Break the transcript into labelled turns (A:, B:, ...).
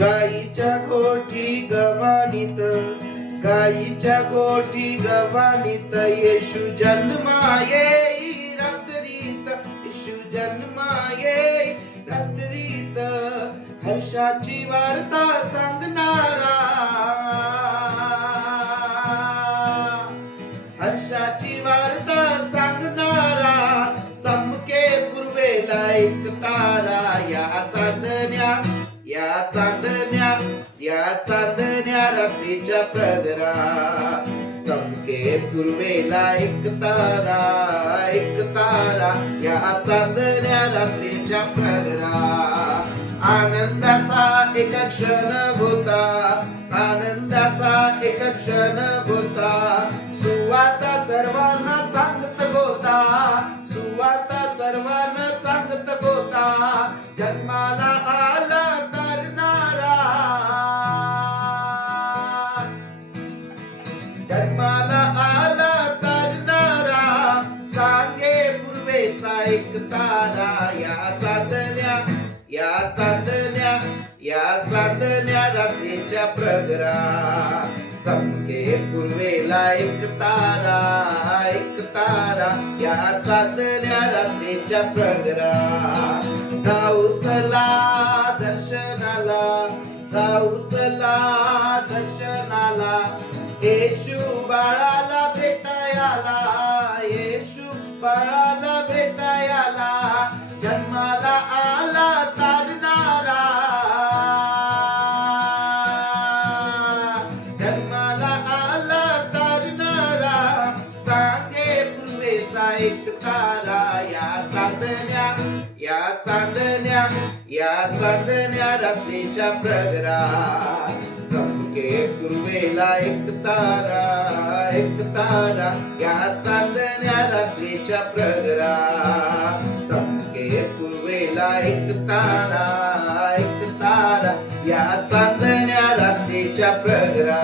A: गाईच्या गोठी गवानीत गाईच्या गोठी गवानीत येशू जन्माये रात्रीत येशू जन्माये रात्रीत हर्षाची वार्ता सांगणारा. हर्षाची वार्ता चांदण्या या चांदण्या रात्रीच्या प्रदरा. चमके पूर्वेला एक तारा एक तारा. या चांदण्या रात्रीच्या प्रदरा. आनंदाचा एक क्षण होता आनंदाचा एक क्षण होता. सुवाता सर्वांना जन्माला आला तरणारा सांगे पूर्वेचा एक तारा. या चांदण्या या चांदण्या या चांदण्या रात्रीच्या प्रगरा चमके पूर्वेला एक तारा एक तारा. या चांदण्या रात्रीच्या प्रगरा जाऊ चला दर्शनाला जाऊ चला दर्शनाला. येशू बाळाला भेटायला येशू बाळाला भेटायला जन्माला आला तारणारा. जन्माला आला तारणारा सांगे पूर्वेचा एक तारा या चांदण्या या चांदण्या या चांदण्या रात्रीच्या प्रगरा म्हणजे पूर्वेला एक तारा एक तारा या चांदण्या रात्रीच्या प्रगरा चमके पूर्वेला एक तारा एक तारा या चांदण्या रात्रीच्या प्रगरा